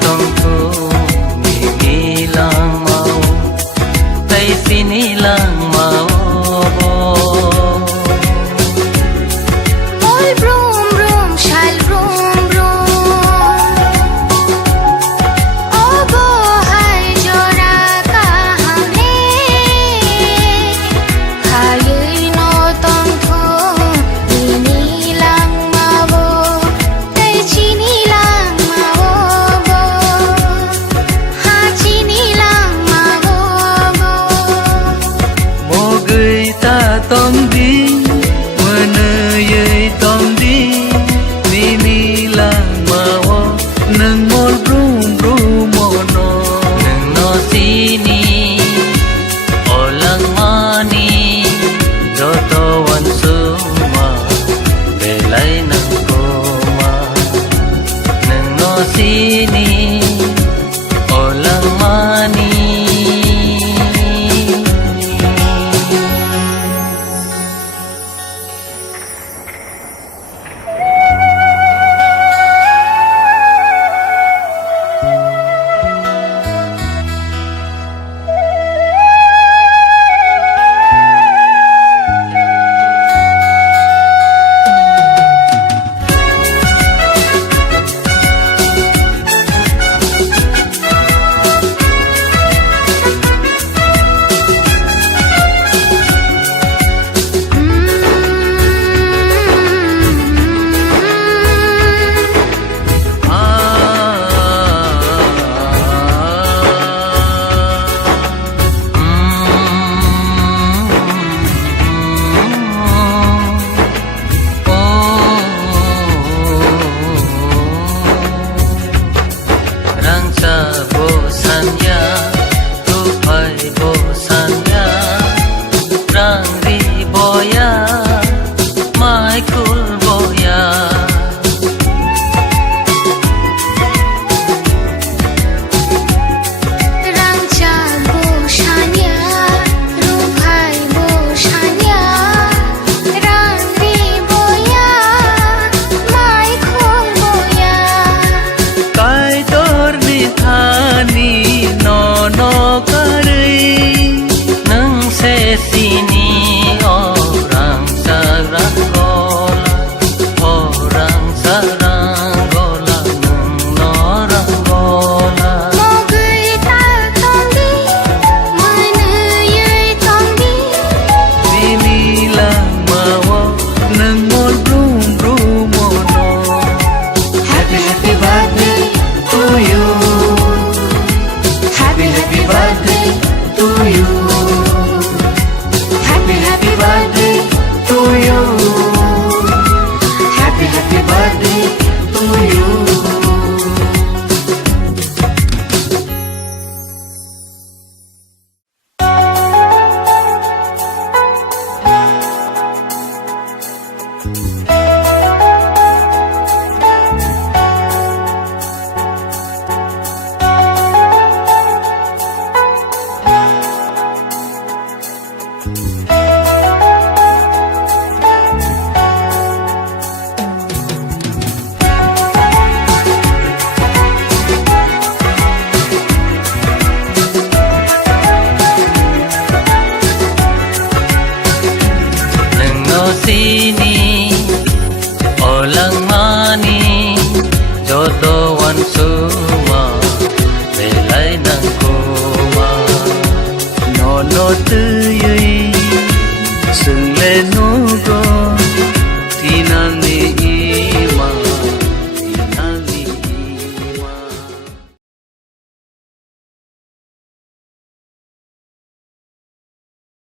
tông thu mi lang mau tay sini lang mau Mol brum brum shal brum brum Obo hai jora ka hamne Khai no tong thu ni lang mau tay chini lang mau ha chini lang mau mo gửi ta tông đi menayai tông đi mimi lang mau nang mol brum brum mono nang no sini olang mani joto wan suma belai nang koma nang no sini olang mani sini olang mani joto wan suma belai nang koma no no tu yui sung le no go